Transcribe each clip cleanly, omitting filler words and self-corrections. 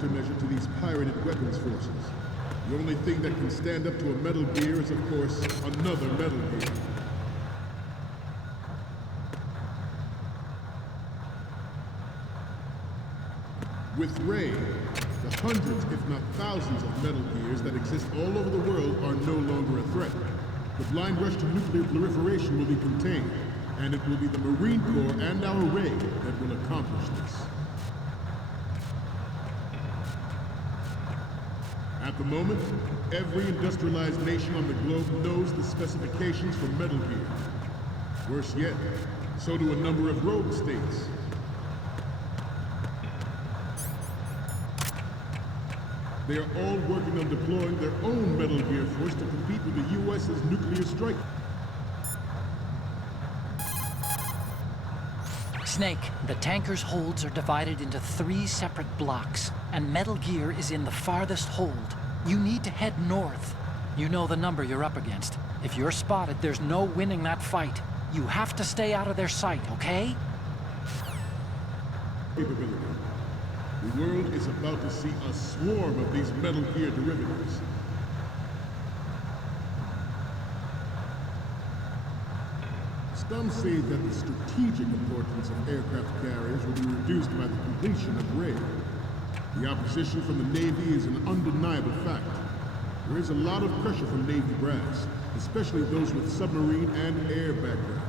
countermeasure to these pirated weapons forces. The only thing that can stand up to a Metal Gear is, of course, another Metal Gear. With Ray, the hundreds, if not thousands, of Metal Gears that exist all over the world are no longer a threat. The blind rush to nuclear proliferation will be contained, and it will be the Marine Corps and our Ray that will accomplish this. At the moment, every industrialized nation on the globe knows the specifications for Metal Gear. Worse yet, so do a number of rogue states. They are all working on deploying their own Metal Gear force to compete with the U.S.'s nuclear strike. Snake, the tanker's holds are divided into 3 separate blocks, and Metal Gear is in the farthest hold. You need to head north. You know the number you're up against. If you're spotted, there's no winning that fight. You have to stay out of their sight, okay? Capability. The world is about to see a swarm of these Metal Gear derivatives. Some say that the strategic importance of aircraft carriers will be reduced by the completion of Ray. The opposition from the Navy is an undeniable fact. There is a lot of pressure from Navy brass, especially those with submarine and air background.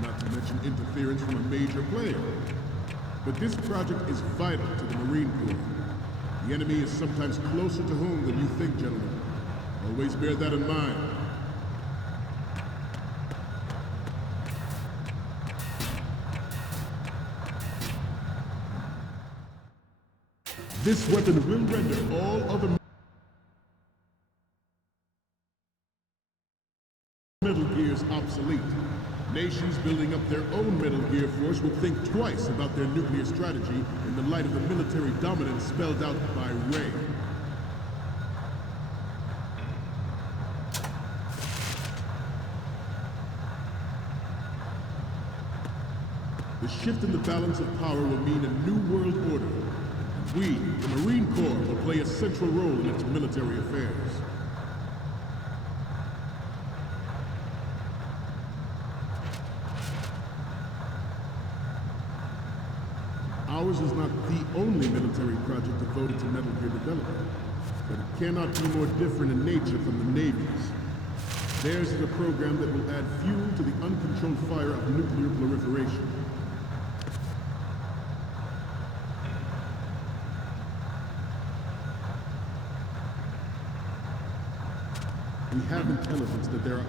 Not to mention interference from a major player. But this project is vital to the Marine Corps. The enemy is sometimes closer to home than you think, gentlemen. Always bear that in mind. This weapon will render all other Metal Gears obsolete. Nations building up their own Metal Gear force will think twice about their nuclear strategy in the light of the military dominance spelled out by Ray. The shift in the balance of power will mean a new world order. We, the Marine Corps, will play a central role in its military affairs. Ours is not the only military project devoted to Metal Gear development, but it cannot be more different in nature from the Navy's. Theirs is a program that will add fuel to the uncontrolled fire of nuclear proliferation. We have intelligence that there are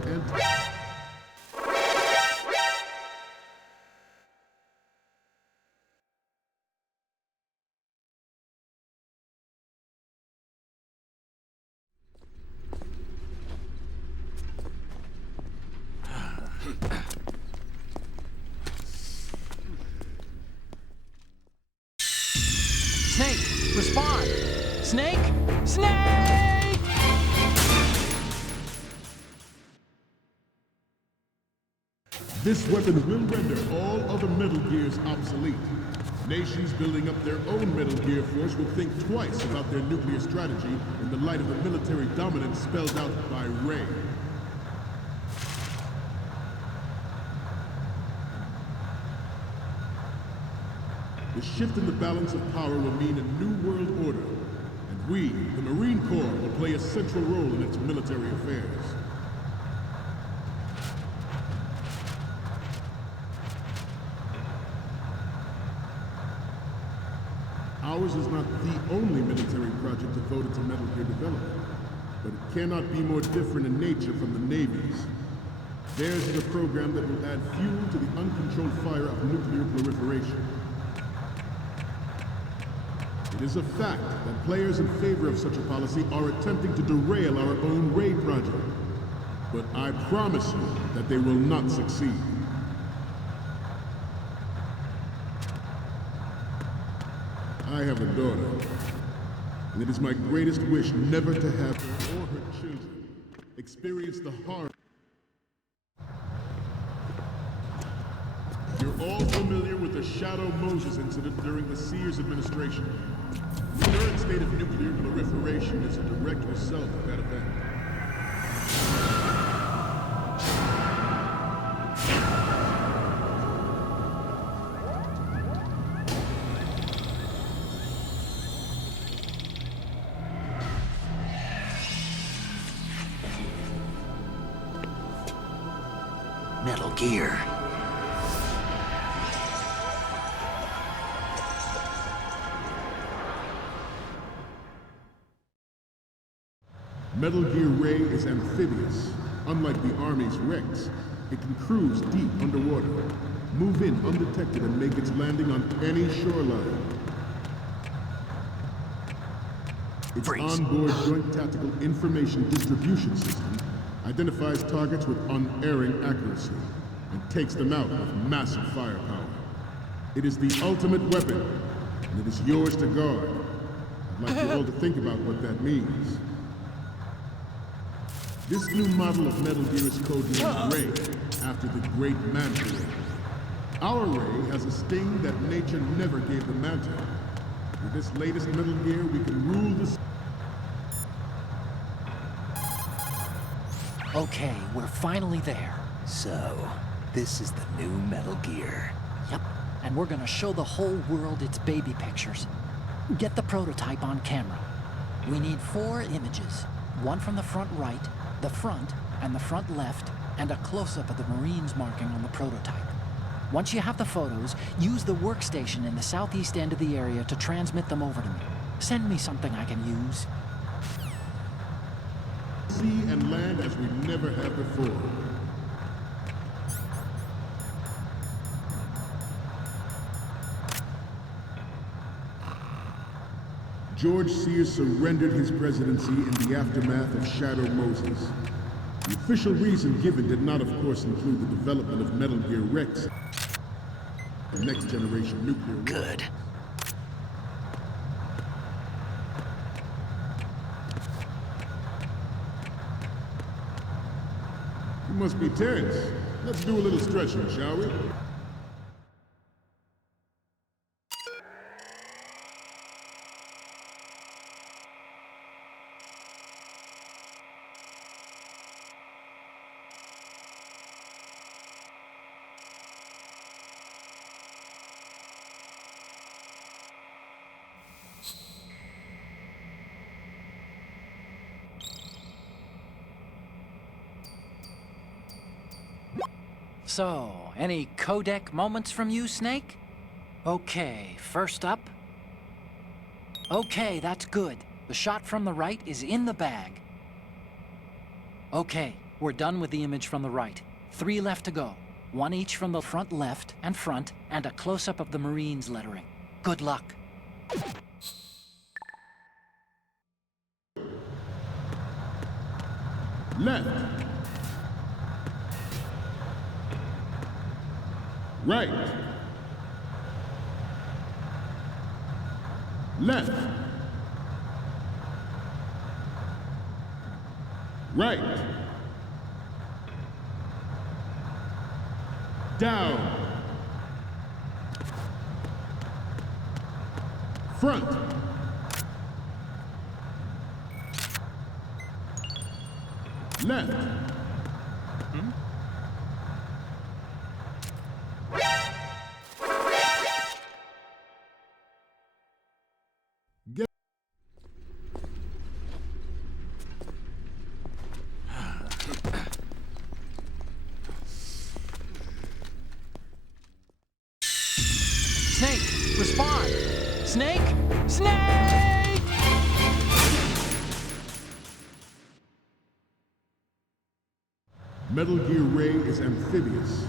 Snake, respond! Snake? Snake! This weapon will render all other Metal Gears obsolete. Nations building up their own Metal Gear force will think twice about their nuclear strategy in the light of the military dominance spelled out by Ray. The shift in the balance of power will mean a new world order, and we, the Marine Corps, will play a central role in its military affairs. Ours is not the only military project devoted to Metal Gear development, but it cannot be more different in nature from the Navy's. Theirs is a program that will add fuel to the uncontrolled fire of nuclear proliferation. It is a fact that players in favor of such a policy are attempting to derail our own Ray project. But I promise you that they will not succeed. I have a daughter, and it is my greatest wish never to have her or her children experience the horror. You're all familiar with the the Shadow Moses incident during the Sears administration. The current state of nuclear proliferation is a direct result of that event. Metal Gear. Metal Gear Ray is amphibious. Unlike the Army's Rex, it can cruise deep underwater, move in undetected and make its landing on any shoreline. Its onboard Joint Tactical Information Distribution System identifies targets with unerring accuracy and takes them out with massive firepower. It is the ultimate weapon, and it is yours to guard. I'd like you all to think about what that means. This new model of Metal Gear is codenamed Ray, after the great Manta Ray. Our Ray has a sting that nature never gave the Manta. With this latest Metal Gear, we can rule the... Okay, we're finally there. So, this is the new Metal Gear. Yep, and we're gonna show the whole world its baby pictures. Get the prototype on camera. We need 4 images. One from the front right, the front, and the front left, and a close-up of the Marines marking on the prototype. Once you have the photos, use the workstation in the southeast end of the area to transmit them over to me. Send me something I can use. Sea and land as we never have before. George Sears surrendered his presidency in the aftermath of Shadow Moses. The official reason given did not, of course, include the development of Metal Gear Rex, the next generation nuclear war. Good. You must be tense. Let's do a little stretching, shall we? So, any codec moments from you, Snake? Okay, first up. Okay, that's good. The shot from the right is in the bag. Okay, we're done with the image from the right. 3 left to go. 1 each from the front left and front, and a close-up of the Marines lettering. Good luck. Left. Right. Left. Right. Down. Front. Left. Get Snake, respond! Snake! Snake! Metal Gear Ray is amphibious.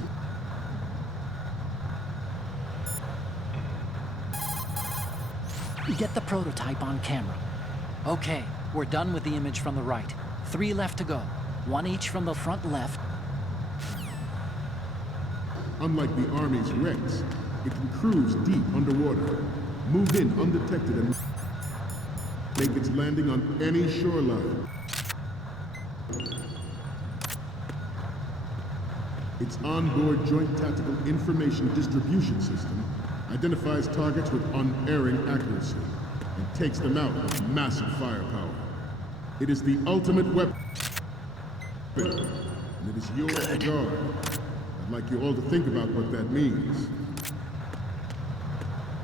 Get the prototype on camera. Okay, we're done with the image from the right. 3 left to go. 1 each from the front left. Unlike the Army's Rex, it can cruise deep underwater, move in undetected and make its landing on any shoreline. Its onboard Joint Tactical Information Distribution System identifies targets with unerring accuracy, and takes them out with massive firepower. It is the ultimate weapon, and it is yours to guard. I'd like you all to think about what that means.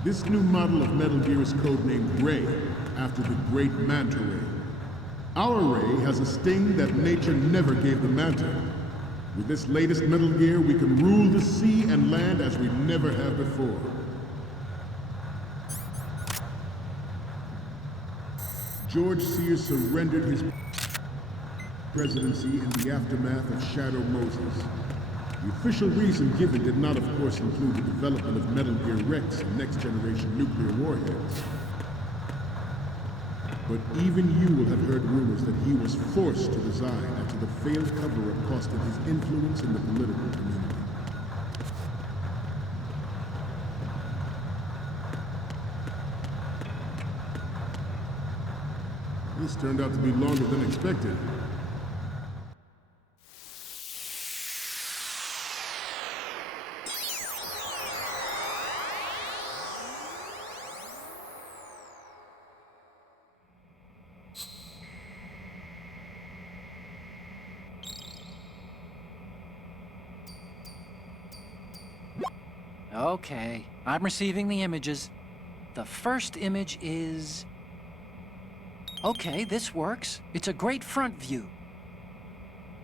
This new model of Metal Gear is codenamed Ray, after the great Manta Ray. Our Ray has a sting that nature never gave the Manta. With this latest Metal Gear, we can rule the sea and land as we never have before. George Sears surrendered his presidency in the aftermath of Shadow Moses. The official reason given did not, of course, include the development of Metal Gear Rex and next-generation nuclear warheads. But even you will have heard rumors that he was forced to resign after the failed cover-up cost him his influence in the political community. This turned out to be longer than expected. Okay, I'm receiving the images. The first image is... Okay, this works. It's a great front view.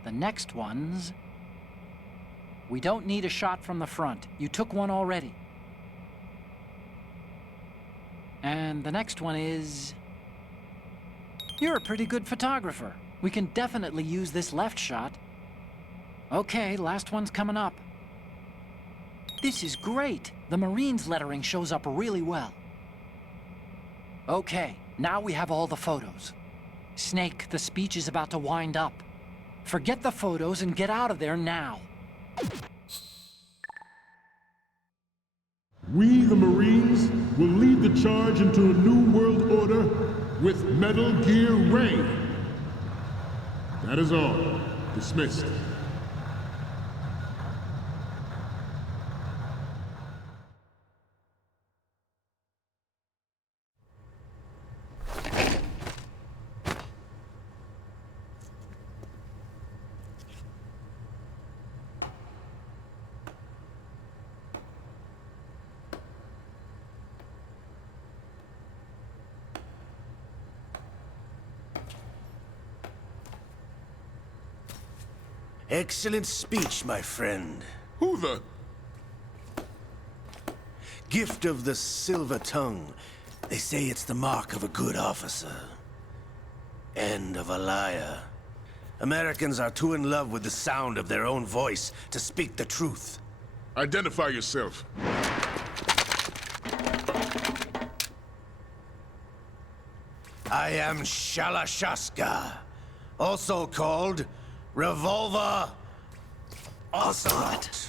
The next one's... We don't need a shot from the front. You took one already. And the next one is... You're a pretty good photographer. We can definitely use this left shot. Okay, last one's coming up. This is great. The Marines lettering shows up really well. Okay, now we have all the photos. Snake, the speech is about to wind up. Forget the photos and get out of there now. We, the Marines, will lead the charge into a new world order with Metal Gear Ray. That is all. Dismissed. Excellent speech, my friend. Who the... Gift of the silver tongue. They say it's the mark of a good officer. End of a liar. Americans are too in love with the sound of their own voice to speak the truth. Identify yourself. I am Shalashaska, also called Revolver Ocelot.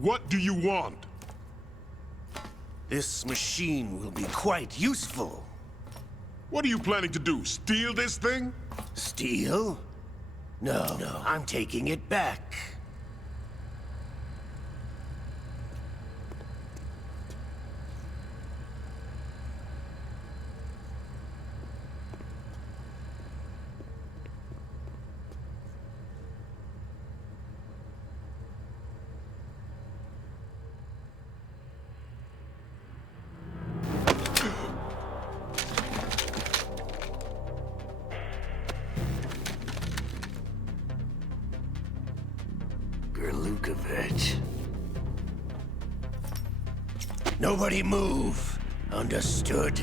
What do you want? This machine will be quite useful. What are you planning to do? Steal this thing? Steal? No, I'm taking it back. Nobody move. Understood?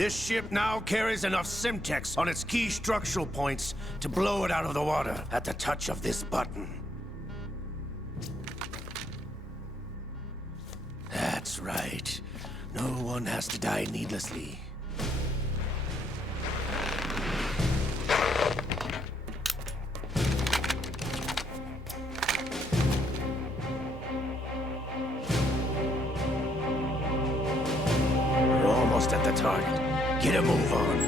This ship now carries enough Simtex on its key structural points to blow it out of the water at the touch of this button. That's right. No one has to die needlessly. We're almost at the target. Get a move on.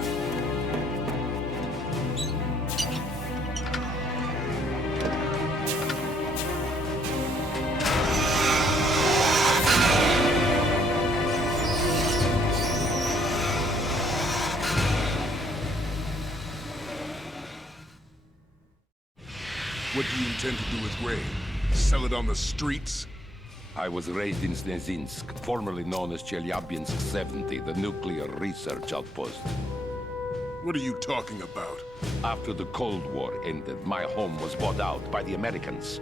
What do you intend to do with Ray? Sell it on the streets? I was raised in Snezinsk, formerly known as Chelyabinsk 70, the nuclear research outpost. What are you talking about? After the Cold War ended, my home was bought out by the Americans.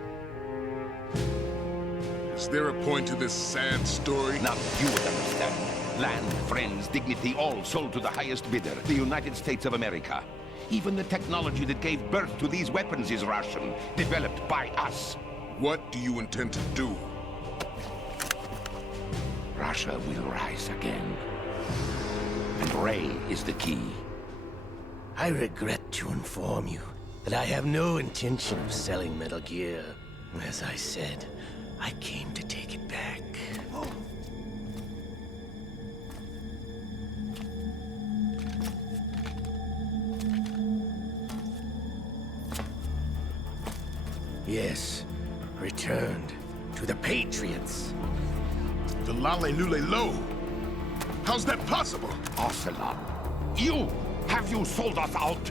Is there a point to this sad story? Now you would understand. Land, friends, dignity, all sold to the highest bidder, the United States of America. Even the technology that gave birth to these weapons is Russian, developed by us. What do you intend to do? Russia will rise again. And Ray is the key. I regret to inform you that I have no intention of selling Metal Gear. As I said, I came to take it back. Yes, returned to the Patriots. The Lale Lule Lo? How's that possible? Ocelot, have you sold us out?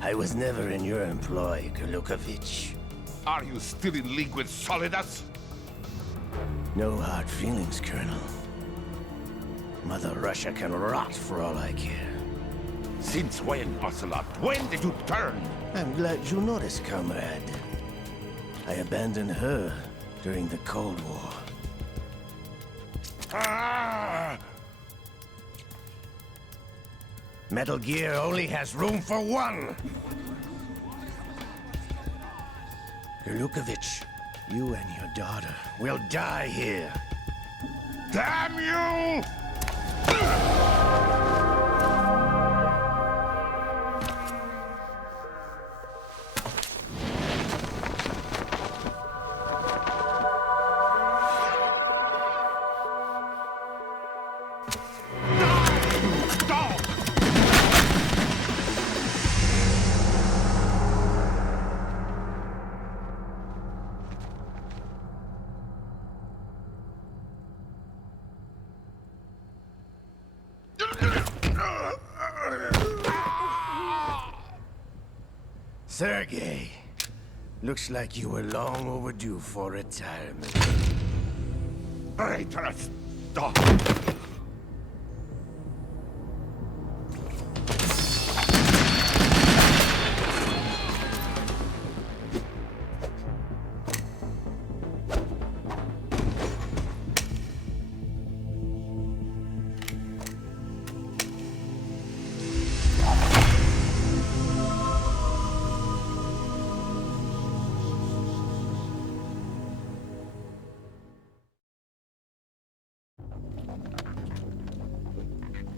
I was never in your employ, Kurlukovich. Are you still in league with Solidas? No hard feelings, Colonel. Mother Russia can rot for all I care. Since when, Ocelot? When did you turn? I'm glad you noticed, comrade. I abandoned her during the Cold War. Ah! Metal Gear only has room for one! Kurlukovich, you and your daughter will die here. Damn you! Sergei, looks like you were long overdue for retirement. Traitorous dog!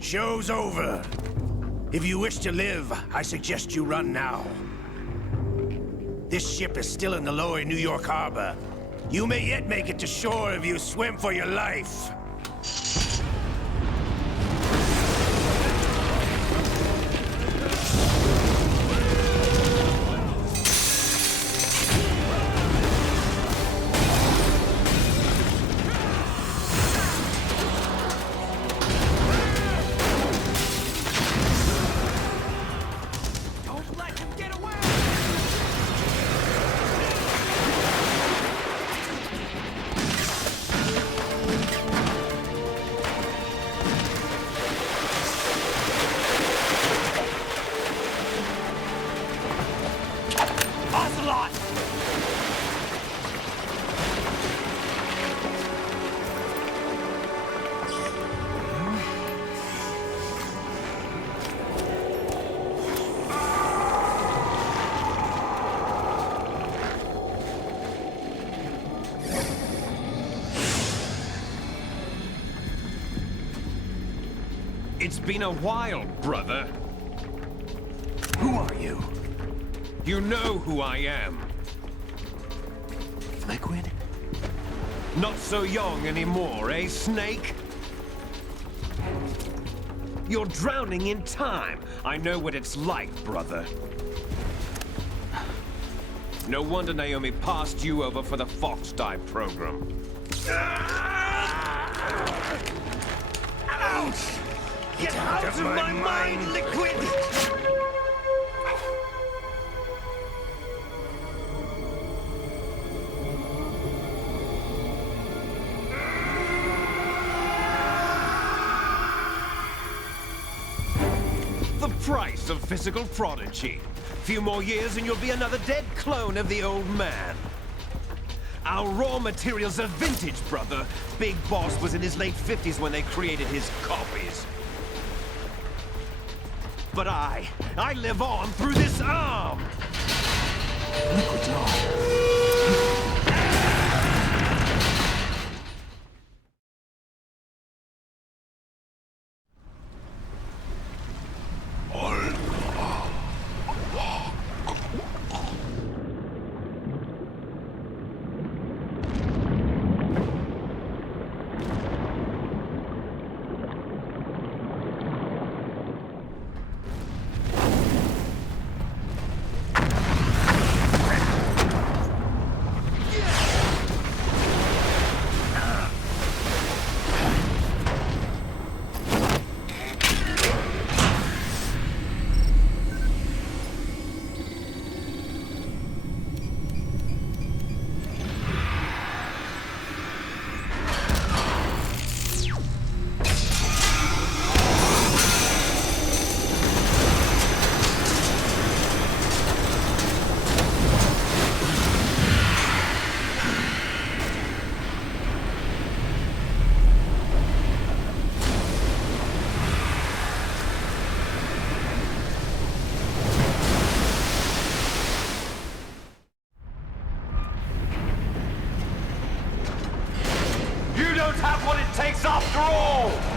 Show's over. If you wish to live, I suggest you run now. This ship is still in the lower New York harbor. You may yet make it to shore if you swim for your life. It's been a while, brother. Who are you? You know who I am. Liquid? Not so young anymore, eh, Snake? You're drowning in time. I know what it's like, brother. No wonder Naomi passed you over for the Fox Die program. Ouch! Get out of my mind, Liquid! The price of physical prodigy. Few more years and you'll be another dead clone of the old man. Our raw materials are vintage, brother. Big Boss was in his late 50s when they created his copies. But I live on through this arm! Liquid's on. You don't have what it takes after all!